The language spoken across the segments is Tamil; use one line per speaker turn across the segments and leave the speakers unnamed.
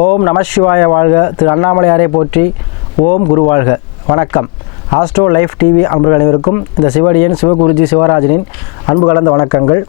ஓம் நமசிவாய வாழ்க. திரு அண்ணாமலையாரை போற்றி. ஓம் குரு வாழ்க. வணக்கம். ஆஸ்ட்ரோ லைஃப் டிவி அன்பர்கள் அனைவருக்கும் இந்த சிவடியன் சிவகுருஜி சிவராஜனின் அன்பு கலந்த வணக்கங்கள்.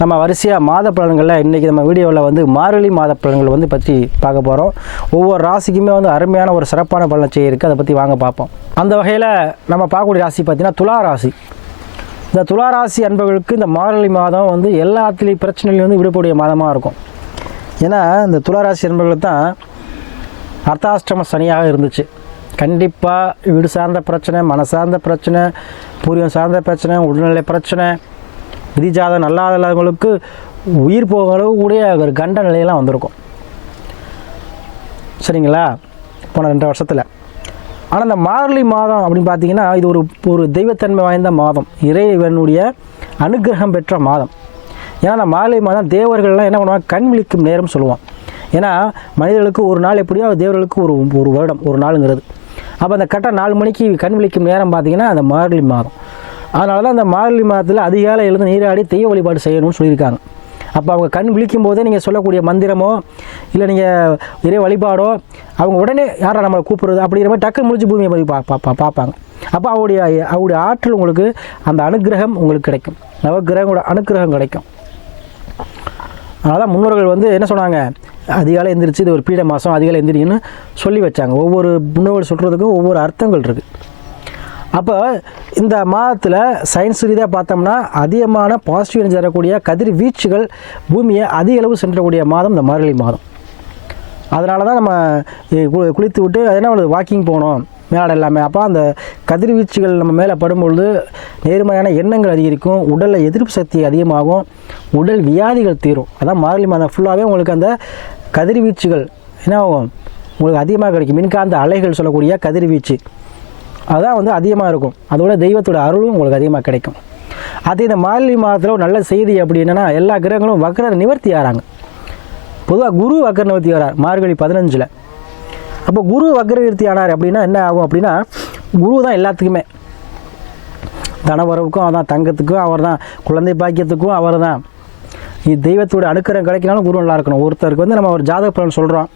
நம்ம வரிசையாக மாத பலன்களில் இன்றைக்கி நம்ம வீடியோவில் வந்து மார்கழி மாத பலன்கள் வந்து பற்றி பார்க்க போகிறோம் ஒவ்வொரு ராசிக்குமே வந்து அருமையான ஒரு சிறப்பான பலன் செய்ய இருக்குது அதை பற்றி வாங்க பார்ப்போம். அந்த வகையில் நம்ம பார்க்கக்கூடிய ராசி பார்த்திங்கன்னா துலா ராசி. இந்த துலா ராசி அன்பர்களுக்கு இந்த மார்கழி மாதம் வந்து எல்லாத்துலேயும் பிரச்சனையிலையும் வந்து விடக்கூடிய மாதமாக இருக்கும். ஏன்னா இந்த துளாராசி என்பவர்களுக்கு தான் அர்த்தாஷ்டம சனியாக இருந்துச்சு. கண்டிப்பாக வீடு சார்ந்த பிரச்சனை மன சார்ந்த பிரச்சனை பூர்வம் சார்ந்த பிரச்சனை உடல்நிலை பிரச்சனை விதிஜாதம் நல்லா இல்லாதவங்களுக்கு உயிர் போக அளவு ஒரு கண்ட நிலையெல்லாம் வந்திருக்கும். சரிங்களா? போன ரெண்டு வருஷத்தில். ஆனால் இந்த மார்கழி மாதம் அப்படின்னு பார்த்தீங்கன்னா இது ஒரு ஒரு தெய்வத்தன்மை வாய்ந்த மாதம். இறைவனுடைய அனுகிரகம் பெற்ற மாதம். ஏன்னா அந்த மார்கழி மாதம் தேவர்கள்லாம் என்ன பண்ணுவாங்க? கண் விழிக்கும் நேரம் சொல்லுவோம் ஏன்னா மனிதர்களுக்கு ஒரு நாள் எப்படியோ தேவர்களுக்கு ஒரு ஒரு வருடம் ஒரு நாளுங்கிறது. அப்போ அந்த கரெக்டாக நாலு மணிக்கு கண் விழிக்கும் நேரம் பார்த்தீங்கன்னா அந்த மார்கழி மாதம். அதனால தான் அந்த மார்கழி மாதத்தில் அதிகாலை எழுந்து நீராடி தெய்வ வழிபாடு செய்யணும்னு சொல்லியிருக்காங்க. அப்போ அவங்க கண் விழிக்கும் போதே நீங்கள் சொல்லக்கூடிய மந்திரமோ இல்லை நீங்கள் இறை வழிபாடோ அவங்க உடனே யாரை நம்மளை கூப்பிடுறது அப்படிங்கிற மாதிரி டக்கு முடிஞ்சு பூமியை போய் பா பா- பார்ப்பாங்க. அப்போ அவருடைய அவருடைய ஆற்றல் உங்களுக்கு அந்த அனுகிரகம் உங்களுக்கு கிடைக்கும். நவகிரகங்களோட அனுகிரகம் கிடைக்கும். அதனால் முன்னோர்கள் வந்து என்ன சொன்னாங்க? அதிகாலை எந்திரிச்சு இது ஒரு பீட மாதம் அதிகாலை எந்திரிக்குன்னு சொல்லி வச்சாங்க. ஒவ்வொரு முன்னோர்கள் சொல்கிறதுக்கும் ஒவ்வொரு அர்த்தங்கள் இருக்குது அப்போ இந்த மாதத்தில் சயின்ஸ் ரீதியாக பார்த்தோம்னா அதிகமான பாசிட்டிவ் எனர்ஜி தரக்கூடிய கதிர் வீச்சுகள் பூமியை அதிக அளவு சென்றக்கூடிய மாதம் இந்த மார்கழி மாதம். அதனால தான் நம்ம குளித்து விட்டு அது என்ன வாக்கிங் போகணும் மேலே எல்லாமே. அப்போ அந்த கதிர்வீச்சுகள் நம்ம மேலே படும்பொழுது நேர்மையான எண்ணங்கள் அதிகரிக்கும் உடலில் எதிர்ப்பு சக்தி அதிகமாகும் உடல் வியாதிகள் தீரும். அதான் மார்கழி மாதம் ஃபுல்லாகவே உங்களுக்கு அந்த கதிர்வீச்சுகள் என்ன ஆகும்? உங்களுக்கு அதிகமாக கிடைக்கும். மின்காந்த அலைகள் சொல்லக்கூடிய கதிர்வீச்சு. அதான் வந்து அதிகமாக இருக்கும். அதோட தெய்வத்தோட அருளும் உங்களுக்கு அதிகமாக கிடைக்கும். அது இந்த மார்கழி மாதத்தில் ஒரு நல்ல செய்தி அப்படி என்னென்னா எல்லா கிரகங்களும் வக்கர நிவர்த்தி ஆகிறாங்க பொதுவாக குரு வக்கர நிவர்த்தி வரார் மார்கழி பதினஞ்சில். அப்போ குரு வக்ரவீர்த்தி ஆனார் அப்படின்னா என்ன ஆகும் அப்படின்னா குரு தான் எல்லாத்துக்குமே. தனவரவுக்கும் அதான் தங்கத்துக்கும் அவர் தான் குழந்தை பாக்கியத்துக்கும் அவர் தான் இது தெய்வத்தோட அனுக்கிறம் கிடைக்கனாலும் குரு நல்லா இருக்கணும். ஒருத்தருக்கு வந்து நம்ம ஒரு ஜாதக பலன் சொல்கிறோம்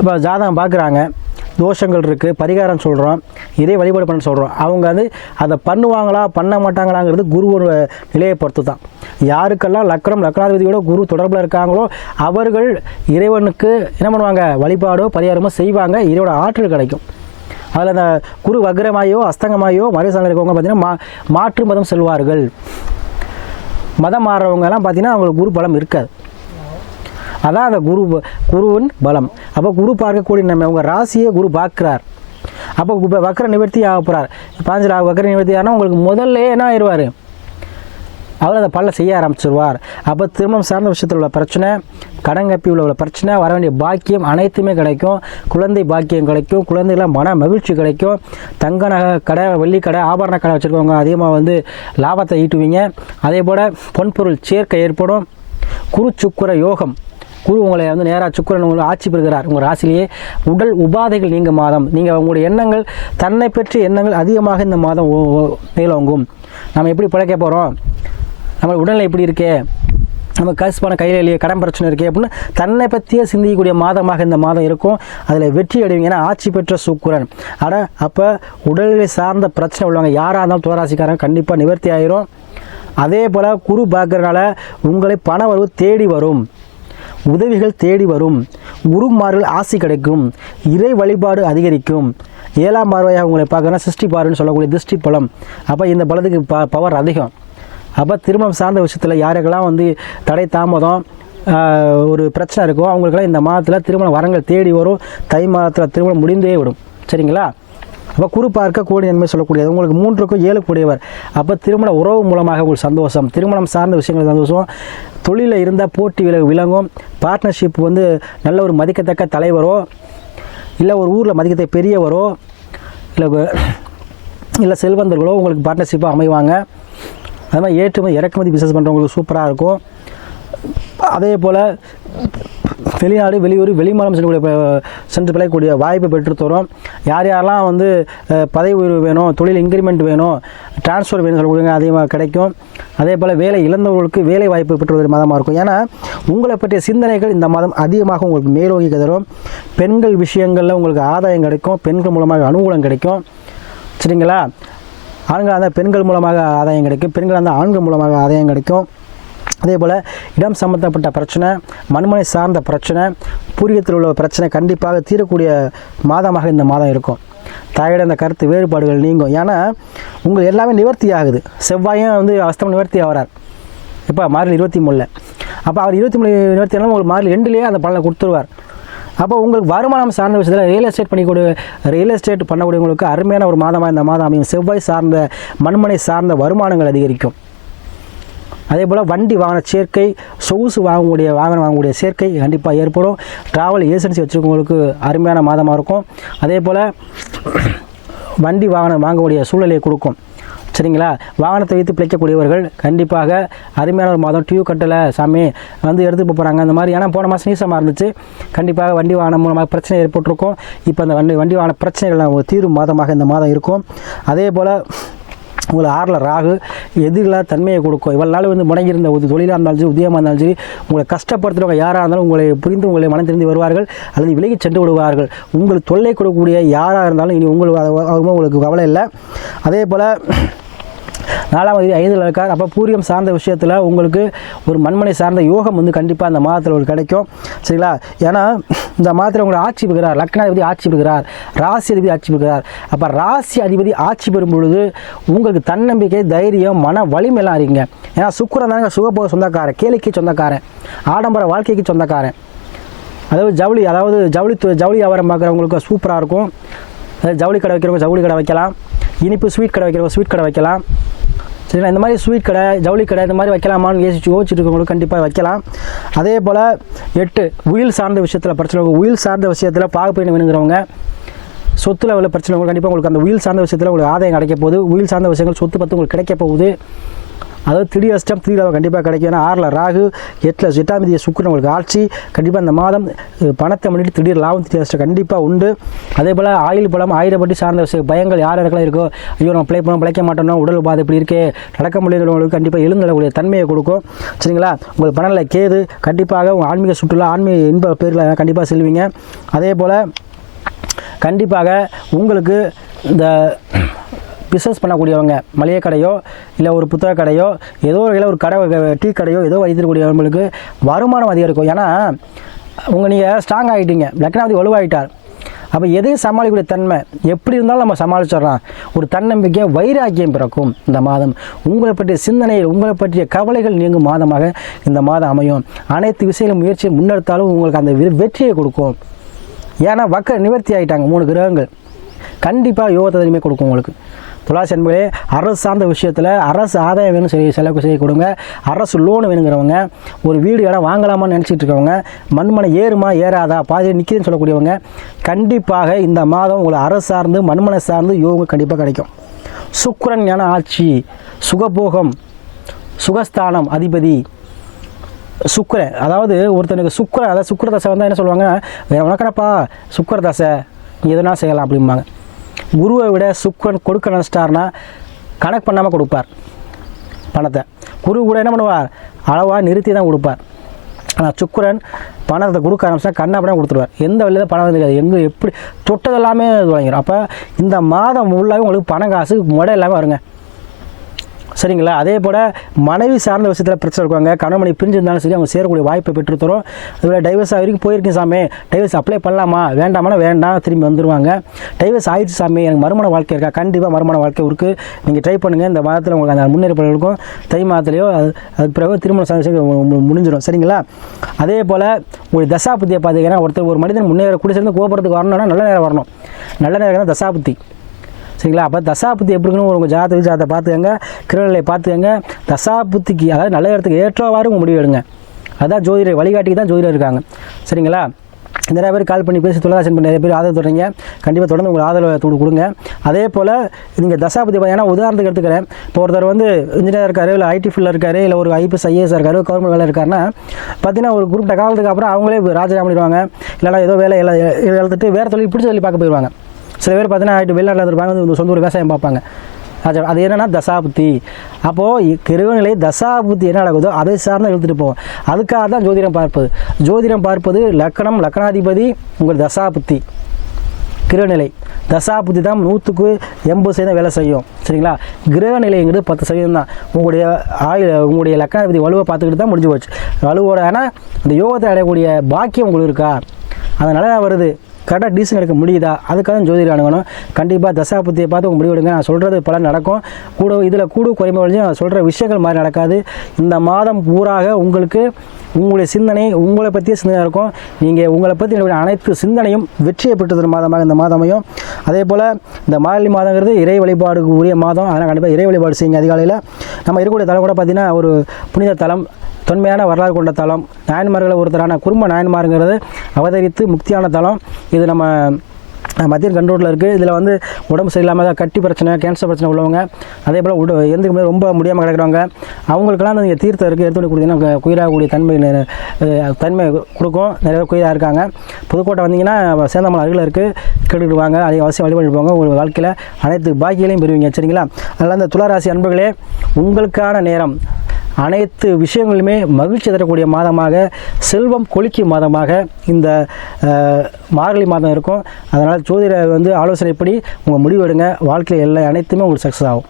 இப்போ ஜாதகம் பார்க்குறாங்க தோஷங்கள் இருக்குது பரிகாரம் சொல்கிறோம் இதே வழிபாடு பண்ண சொல்கிறோம் அவங்க வந்து அதை பண்ணுவாங்களா பண்ண மாட்டாங்களாங்கிறது குருவோட நிலையை பொறுத்து தான் யாருக்கெல்லாம் லக்னம் லக்னாதிபதியோட குரு தொடர்பில் இருக்காங்களோ அவர்கள் இறைவனுக்கு என்ன பண்ணுவாங்க? வழிபாடோ பரிகாரமோ செய்வாங்க. இறைவோட ஆற்றல் கிடைக்கும். அதில் அந்த குரு வக்ரமாயோ அஸ்தங்கமாயோ மறைசாலை இருக்கவங்க பார்த்தீங்கன்னா மா மாற்று மதம் செல்வார்கள். மதம் மாறுறவங்கலாம் பார்த்தீங்கன்னா அவங்களுக்கு குரு பலம் இருக்காது. அதான் அந்த குரு குருவின் பலம். அப்போ குரு பார்க்கக்கூடிய நம்ம உங்கள் ராசியை குரு பார்க்குறார். அப்போ இப்போ வக்கர நிவர்த்தி ஆக போகிறார் பாஞ்சு வக்கர நிவர்த்தி ஆனால் உங்களுக்கு முதல்ல என்ன ஆயிடுவார் அவர் அதை பல்ல செய்ய ஆரம்பிச்சிருவார். அப்போ திருமணம் சார்ந்த விஷயத்தில் உள்ள பிரச்சனை கடன் கப்பி உள்ள பிரச்சனை வர வேண்டிய பாக்கியம் அனைத்துமே கிடைக்கும். குழந்தை பாக்கியம் கிடைக்கும். குழந்தைகளாம் மன மகிழ்ச்சி கிடைக்கும். தங்க நகை கடை வெள்ளி கடை ஆபரண கடை வச்சுருக்கவங்க அதிகமாக வந்து லாபத்தை ஈட்டுவீங்க. அதே போல் பொன்பொருள் சேர்க்கை ஏற்படும். குரு சுக்குர யோகம். குரு உங்களை வந்து நேராக சுக்கரன் உங்களை ஆட்சி பெறுகிறார். உங்கள் ராசிலேயே உடல் உபாதைகள் நீங்கள் மாதம். நீங்கள் உங்களுடைய எண்ணங்கள் தன்னை பற்றிய எண்ணங்கள் அதிகமாக இந்த மாதம் ஓ- ஓ- மேலோங்கும். நம்ம எப்படி பிழைக்க போகிறோம் நம்ம உடல்நிலை எப்படி இருக்கே? நம்ம காசு பணம் கையில் இல்லையே கடன் பிரச்சனை இருக்கே அப்படின்னு தன்னை பற்றியே சிந்திக்கக்கூடிய மாதமாக இந்த மாதம் இருக்கும். அதில் வெற்றி அடைவீங்க. ஏன்னா ஆட்சி பெற்ற சுக்குரன். ஆனால் அப்போ உடல்நிலை சார்ந்த பிரச்சனை உள்ளவங்க யாராக இருந்தாலும் துவராசிக்காரங்க கண்டிப்பாக நிவர்த்தி ஆயிரும். அதே போல் குரு பார்க்குறனால உங்களை பண வரவு தேடி வரும். உதவிகள் தேடி வரும். குருமார்கள் ஆசி கிடைக்கும். இறை வழிபாடு அதிகரிக்கும். ஏழாம் பார்வையாக உங்களை பார்க்கறனா சிருஷ்டி பார்வைன்னு சொல்லக்கூடிய திருஷ்டி பலம். அப்போ இந்த பலத்துக்கு ப பவர் அதிகம். அப்போ திருமணம் சார்ந்த விஷயத்தில் யாருக்கெல்லாம் வந்து தடை தாமதம் ஒரு பிரச்சனை இருக்கோ அவங்களுக்கெல்லாம் இந்த மாதத்தில் திருமண வரங்கள் தேடி வரும். தை மாதத்தில் திருமணம் முடிந்தே விடும். சரிங்களா? அப்போ குறிப்பாக இருக்க கோடி நன்மை சொல்லக்கூடியது. உங்களுக்கு மூன்றுக்கும் ஏழு கூடியவர். அப்போ திருமண உறவு மூலமாக உங்களுக்கு சந்தோஷம். திருமணம் சார்ந்த விஷயங்கள் சந்தோஷம். தொழிலில் இருந்தால் போட்டி விலகு விளங்கும். பார்ட்னர்ஷிப் வந்து நல்ல ஒரு மதிக்கத்தக்க தலைவரோ இல்லை ஒரு ஊரில் மதிக்கத்தக்க பெரியவரோ இல்லை இல்லை செல்வந்தர்களோ உங்களுக்கு பார்ட்னர்ஷிப்பாக அமைவாங்க. அது மாதிரி ஏற்றுமதி இறக்குமதி பிஸ்னஸ் பண்ணுறவங்களுக்கு சூப்பராக இருக்கும். அதே போல் வெளிநாடு வெளியூர் வெளிமாநிலம் செல்லக்கூடிய சென்று பிழைக்கக்கூடிய வாய்ப்பை பெற்று தரும் யார் யாரெல்லாம் வந்து பதவி உயர்வு வேணும் தொழில் இன்க்ரிமெண்ட் வேணும் டிரான்ஸ்ஃபர் வேணும் சொல்லக்கூடிய அதிகமாக கிடைக்கும். அதே போல் வேலை இழந்தவர்களுக்கு வேலை வாய்ப்பு பெற்று மாதமாக இருக்கும். ஏன்னா உங்களை பற்றிய சிந்தனைகள் இந்த மாதம் அதிகமாக உங்களுக்கு மேலோங்கி தரும் பெண்கள் விஷயங்களில் உங்களுக்கு ஆதாயம் கிடைக்கும் பெண்கள் மூலமாக அனுகூலம் கிடைக்கும். சரிங்களா? ஆண்களாக இருந்தால் பெண்கள் மூலமாக ஆதாயம் கிடைக்கும் பெண்களாக இருந்தால் ஆண்கள் மூலமாக ஆதாயம் கிடைக்கும். அதே போல் இடம் சம்மந்தப்பட்ட பிரச்சனை மண்மனை சார்ந்த பிரச்சனை பூர்வீகத்தில் உள்ள பிரச்சனை கண்டிப்பாக தீரக்கூடிய மாதமாக இந்த மாதம் இருக்கும். தாயோட அந்த கருத்து வேறுபாடுகள் நீங்கும். ஏன்னா உங்கள் எல்லாமே நிவர்த்தி ஆகுது. செவ்வாயும் வந்து அஸ்தம் நிவர்த்தி ஆகிறார் இப்போ மாறில் இருபத்தி மூணில். அப்போ அவர் இருபத்தி மூணு நிவர்த்தி ஆனால் உங்களுக்கு மாறில் ரெண்டுலேயே அந்த பலனை கொடுத்துருவார். அப்போ உங்களுக்கு வருமானம் சார்ந்த விஷயத்தில் ரியல் எஸ்டேட் பண்ணிக்கூடிய ரியல் எஸ்டேட் பண்ணக்கூடியவங்களுக்கு அருமையான ஒரு மாதமாக இந்த மாதம் அமையும். செவ்வாய் சார்ந்த மண்மனை சார்ந்த வருமானங்கள் அதிகரிக்கும். அதே போல் வண்டி வாகன சேர்க்கை சொகுசு வாங்கக்கூடிய வாகனம் வாங்கக்கூடிய சேர்க்கை கண்டிப்பாக ஏற்படும். ட்ராவல் ஏஜென்சி வச்சுருக்கவங்களுக்கு அருமையான மாதமாக இருக்கும். அதே போல் வண்டி வாகனம் வாங்கக்கூடிய சூழ்நிலையை கொடுக்கும். சரிங்களா? வாகனத்தை வைத்து பிழைக்கக்கூடியவர்கள் கண்டிப்பாக அருமையான ஒரு மாதம் டியூ கட்டலை சாமி. வந்து எடுத்து போகிறாங்க அந்த மாதிரி ஏன்னா போன மாதம் நீசமாக இருந்துச்சு. கண்டிப்பாக வண்டி வாகனம் மூலமாக பிரச்சனை ஏற்பட்டிருக்கும். இப்போ அந்த வண்டி வண்டி வாகன பிரச்சனைகள் ஒரு தீர்வு மாதமாக இந்த மாதம் இருக்கும். அதே போல் உங்களை ஆறில் ராகு எதிரில்லாத தன்மையை கொடுக்கும். இவ்வளோ நாள் வந்து முடங்கியிருந்த ஒரு தொழிலாக இருந்தாலும் சரி உதயமாக இருந்தாலும் சரி உங்களை கஷ்டப்படுத்துகிறவங்க யாராக இருந்தாலும் உங்களை புரிந்து உங்களை மனம் தெரிந்து வருவார்கள் அல்லது விலகி சென்று விடுவார்கள். உங்களுக்கு தொல்லை கொடுக்கக்கூடிய யாராக இருந்தாலும் இனி உங்களுக்கு அது உங்களுக்கு கவலை இல்லை. அதே போல் நாலாம் தேதி ஐந்தில் இருக்கார். அப்போ பூரியம் சார்ந்த விஷயத்தில் உங்களுக்கு ஒரு மண்மனை சார்ந்த யோகம் வந்து கண்டிப்பாக அந்த மாதத்தில் உங்களுக்கு கிடைக்கும். சரிங்களா? ஏன்னா இந்த மாதத்தில் உங்களை ஆட்சி பெறுகிறார். லக்னாதிபதி ஆட்சி பெறுகிறார். ராசி அதிபதி ஆட்சி பெறுகிறார். அப்போ ராசி அதிபதி ஆட்சி பெறும் பொழுது உங்களுக்கு தன்னம்பிக்கை தைரியம் மன வலிமையெல்லாம் இருக்கீங்க ஏன்னா சுக்கிரன் தாங்க சுகப்போக சொந்தக்காரன் கேளிக்கை சொந்தக்காரன் ஆடம்பர வாழ்க்கைக்கு சொந்தக்காரன். அதாவது ஜவுளி அதாவது ஜவுளி ஜவுளி வியாபாரம் பார்க்குறவங்களுக்கு சூப்பராக இருக்கும். அதாவது ஜவுளி கடை வைக்கிறவங்க ஜவுளி கடை வைக்கலாம். இனிப்பு ஸ்வீட் கடை வைக்கிறவங்க ஸ்வீட் கடை வைக்கலாம். சரிங்களா? இந்த மாதிரி ஸ்வீட் கடை ஜவுளி கடை இந்த மாதிரி வைக்கலாமான்னு யோசிச்சு யோசிச்சுட்டு இருக்கவங்களுக்கு கண்டிப்பாக வைக்கலாம். அதே போல் எட்டு உயில் சார்ந்த விஷயத்தில் பிரச்சனை. உயில் சார்ந்த விஷயத்தில் பாகுப்பயணம் வேணுங்கிறவங்க சொத்துல உள்ள பிரச்சனை. உங்களுக்கு கண்டிப்பாக உங்களுக்கு அந்த உயில் சார்ந்த விஷயத்தில் உங்களுக்கு ஆதாயம் கிடைக்க போகுது. உயில் சார்ந்த விஷயங்கள் சொத்து பற்றி உங்களுக்கு கிடைக்க போகுது. அதாவது த்ரீ அஷ்டம் த்ரீ லெவல் கண்டிப்பாக கிடைக்கும். ஏன்னா ஆறில் ராகு எட்டில் எட்டாம் தேதி சுக்கிரன் உங்களுக்கு ஆட்சி. கண்டிப்பாக இந்த மாதம் பணத்தை முன்னிட்டு திடீர் லாபம் திடீர் அஷ்டம் கண்டிப்பாக உண்டு. அதே போல் ஆயில் பலம் ஆயிரப்பட்டி சார்ந்த பயங்கள் யார் இடத்துல இருக்கோ ஐயோ நம்ம பிளே பண்ண பிழைக்க மாட்டோம்னா உடல் பாதை இப்படி இருக்கே. நடக்க முடியாதவங்களுக்கு கண்டிப்பாக எழுந்தக்கூடிய தன்மையை கொடுக்கும். சரிங்களா? உங்கள் பணத்தில் கேது கண்டிப்பாக உங்கள் ஆன்மீக சுற்றுலா ஆன்மீக இன்ப பேரில் கண்டிப்பாக செல்வீங்க. அதே போல் கண்டிப்பாக உங்களுக்கு இந்த பிஸ்னஸ் பண்ணக்கூடியவங்க மளிகை கடையோ இல்லை ஒரு புத்தக கடையோ ஏதோ ஒரு ஒரு கடை டீ கடையோ ஏதோ வைத்திருக்கக்கூடியவங்களுக்கு வருமானம் அதிகரிக்கும். ஏன்னா உங்கள் நீங்கள் ஸ்ட்ராங் ஆகிட்டீங்க லக்னாவதி வலுவாயிட்டார். அப்போ எதையும் சமாளிக்கக்கூடிய தன்மை எப்படி இருந்தாலும் நம்ம சமாளிச்சிடலாம். ஒரு தன்னம்பிக்கை வைராக்கியம் பிறக்கும் இந்த மாதம். உங்களை பற்றிய சிந்தனைகள் உங்களை பற்றிய கவலைகள் நீங்கும் மாதமாக இந்த மாதம் அமையும். அனைத்து விஷயங்களும் முயற்சியை முன்னெடுத்தாலும் உங்களுக்கு அந்த வெற்றியை கொடுக்கும். ஏன்னா வக்க நிவர்த்தி ஆகிட்டாங்க மூணு கிரகங்கள். கண்டிப்பாக யோகத்தை தனிமே கொடுக்கும் உங்களுக்கு. துளாசி அன்புகளே அரசு சார்ந்த விஷயத்தில் அரசு ஆதாயம் வேணும் செய்ய செலவு செய்ய கொடுங்க. அரசு லோன் வேணுங்கிறவங்க ஒரு வீடு இடம் வாங்கலாமான்னு நினச்சிட்டு இருக்கவங்க மண்மனை ஏறுமா ஏறாதா பாதி நிற்கிதுன்னு சொல்லக்கூடியவங்க கண்டிப்பாக இந்த மாதம் உங்களை அரசு சார்ந்து மண்மனை சார்ந்து யோகம் கண்டிப்பாக கிடைக்கும். சுக்கரன் ஞான ஆட்சி சுகபோகம் சுகஸ்தானம் அதிபதி சுக்கிரன் அதாவது ஒருத்தனுக்கு சுக்கிரன் அதாவது சுக்கர தசை வந்தால் என்ன சொல்லுவாங்க "வேற உனக்கடப்பா சுக்கர தசை நீ செய்யலாம் அப்படிம்பாங்க. குருவை விட சுக்கன் கொடுக்க நினச்சிட்டார்னா கணக்கு பண்ணாமல் கொடுப்பார். பணத்தை. குரு கூட என்ன பண்ணுவார்? அளவாக நிறுத்தி தான் கொடுப்பார். ஆனால் சுக்கரன் பணத்தை கொடுக்க ஆரம்பிச்சா கண்ணாப்படம் கொடுத்துருவார். எந்த வழியில் பணம் தெரியாது எங்கே எப்படி தொட்டதெல்லாமே இது வழங்கிடும் அப்போ இந்த மாதம் ஃபுல்லாகவே உங்களுக்கு பணம் காசு முடை இல்லாமல் வருங்க. சரிங்களா? அதே போல் மனைவி சார்ந்த விஷயத்தில் பிரச்சனை இருக்காங்க. கணவனை பிரிஞ்சிருந்தாலும் சரி அவங்க சேரக்கூடிய வாய்ப்பை பெற்றுத்தரும். அதுபோல் டைவர்ஸ் வரைக்கும் போயிருக்கேன் சாமி. டைவர்ஸ் அப்ளை பண்ணலாமா? வேண்டாமானா வேண்டாம் திரும்பி வந்துடுவாங்க டைவர்ஸ் ஆயிடுச்சு சாமி. எனக்கு மறுமண வாழ்க்கை இருக்கா? கண்டிப்பாக மறுமண வாழ்க்கை இருக்குது நீங்கள் ட்ரை பண்ணுங்கள் இந்த மாதத்தில் உங்களுக்கு அந்த முன்னேற்றம் இருக்கும். தை மாதத்துலையோ அது அதுக்கு பிறகு திருமண சந்தோஷம் முடிஞ்சிடும் சரிங்களா? அதே போல் ஒரு தசாபுத்தியை பார்த்தீங்கன்னா ஒருத்தர் ஒரு மனிதன் முன்னேற கூட சேர்ந்து கோபுரத்துக்கு வரணும்னா நல்ல நேரம் வரணும். நல்ல நேரம் தான் தசாபுத்தி. சரிங்களா? அப்போ தசாபுத்தி எப்படி இருக்கணும் உங்கள் ஜாதக ஜாதத்தை பார்த்துக்கங்க கிரகநிலையை பார்த்துக்கங்க. தசாபுத்திக்கு அதாவது நல்ல இடத்துக்கு ஏற்றவாறு உங்கள் முடிவு எடுங்க. அதான் ஜோதிடர் வழிகாட்டிக்கு தான் ஜோதிடர் இருக்காங்க. சரிங்களா? நிறைய பேர் கால் பண்ணி பேசி தொழிலாசன் பண்ணி நிறைய பேர் ஆதரவு தொடங்க கண்டிப்பாக தொடர்ந்து உங்கள் ஆதரவை தொடு கொடுங்க. அதே போல் நீங்கள் தசாபதி பார்த்தீங்கன்னா உதாரணத்துக்கு எடுத்துக்கிறேன். இப்போ ஒருத்தர் வந்து இன்ஜினியர் இருக்காரு இல்லை ஐடி ஃபீல்டில் இருக்காரு இல்லை ஒரு ஐபிஎஸ் ஐஏஎஸ் இருக்காரு கவர்மெண்ட் வேலை இருக்காருன்னா பார்த்தீங்கன்னா ஒரு குறிப்பிட்ட காலத்துக்கு அப்புறம் அவங்களே ராஜினாமா பண்ணிடுவாங்க. இல்லைனா ஏதோ வேலை எல்லாம் எழுத்துட்டு வேறு தொழில் பிடிச்ச தொழில் பார்க்க போயிடுவாங்க. சில பேர் பார்த்தீங்கன்னா ஆகிட்டு வெளிநாட்டில் இருப்பாங்க வந்து சொந்த ஒரு விவசாயம் பார்ப்பாங்க. அது அது என்னன்னா தசாபுத்தி. அப்போது கிருவநிலை தசாபுத்தி என்ன நடக்குதோ அதை சார்ந்து எழுத்துட்டு போவோம். அதுக்காக தான் ஜோதிடம் பார்ப்பது. ஜோதிடம் பார்ப்பது லக்கணம் லக்கணாதிபதி உங்கள் தசாபுத்தி. கிரகநிலை. தசாபுத்தி தான் நூற்றுக்கு எண்பது சதவீதம் வேலை செய்யும். சரிங்களா? கிரகநிலைங்கிறது பத்து சதவீதம் தான். உங்களுடைய ஆயுள் உங்களுடைய லக்கணாதிபதி வலுவை பார்த்துக்கிட்டு தான் முடிஞ்சு போச்சு. வலுவோட ஆனால் அந்த யோகத்தை அடையக்கூடிய பாக்கியம் உங்களுக்கு இருக்கா? அதனால வருது. கரெக்டாக டீசன் எடுக்க முடியுதா? அதுக்காக ஜோதிடம் அணுகணும். கண்டிப்பாக தசாபத்தியை பார்த்து உங்கள் முடிவெடுங்க நான் சொல்கிறது பல நடக்கும். கூட இதில் கூடு குறைமை வழியும் சொல்கிற விஷயங்கள் மாதிரி நடக்காது. இந்த மாதம் பூராக உங்களுக்கு உங்களுடைய சிந்தனை உங்களை பற்றிய சிந்தனை இருக்கும். நீங்கள் உங்களை பற்றி அனைத்து சிந்தனையும் வெற்றியை பெற்று மாதமாக இந்த மாதமையும் அதே போல் இந்த மார்கழி மாதங்கிறது இறை வழிபாடுக்கு உரிய மாதம். அதனால் கண்டிப்பாக இறை வழிபாடு செய்யுங்க அதிகாலையில். நம்ம இருக்கக்கூடிய தலம் கூட பார்த்திங்கன்னா ஒரு புனித தலம். தொன்மையான வரலாறு கொண்ட தலம் நாயன்மார்களில் ஒருத்தரான குடும்ப நாயன்மாருங்கிறது அவதரித்து முக்தியான தலம் இது நம்ம மத்திய கண்ட்ரோலில் இருக்குது இதில் வந்து உடம்பு சரியில்லாமல் தான் கட்டி பிரச்சனை கேன்சர் பிரச்சனை உள்ளவங்க அதே போல் உட எந்திரிக்க முடியாது ரொம்ப முடியாமல் கிடக்கிறவங்க அவங்களுக்கெல்லாம் நீங்கள் தீர்த்தம் இருக்குது எடுத்து கொடுத்தீங்கன்னா குயிராகக்கூடிய தன்மை தன்மை கொடுக்கும். நிறைய பேர் குயிராக இருக்காங்க. புதுக்கோட்டை வந்தீங்கன்னா சேந்தமலை அருகில் இருக்குது கேட்டுட்டு வாங்க அதை அவசியம் வழிபட்டு போங்க உங்கள் வாழ்க்கையில் அனைத்து பாக்கியங்களையும் பெறுவீங்க. சரிங்களா? அதனால் இந்த துளாராசி அன்புகளே உங்களுக்கான நேரம். அனைத்து விஷயங்களுமே மகிழ்ச்சி தரக்கூடிய மாதமாக செல்வம் கொளிக்கும் மாதமாக இந்த மார்கழி மாதம் இருக்கும். அதனால் ஜோதிட வந்து ஆலோசனைப்படி உங்கள் முடிவு எடுங்க. வாழ்க்கையில் எல்லா அனைத்துமே உங்களுக்கு சக்ஸஸ் ஆகும்.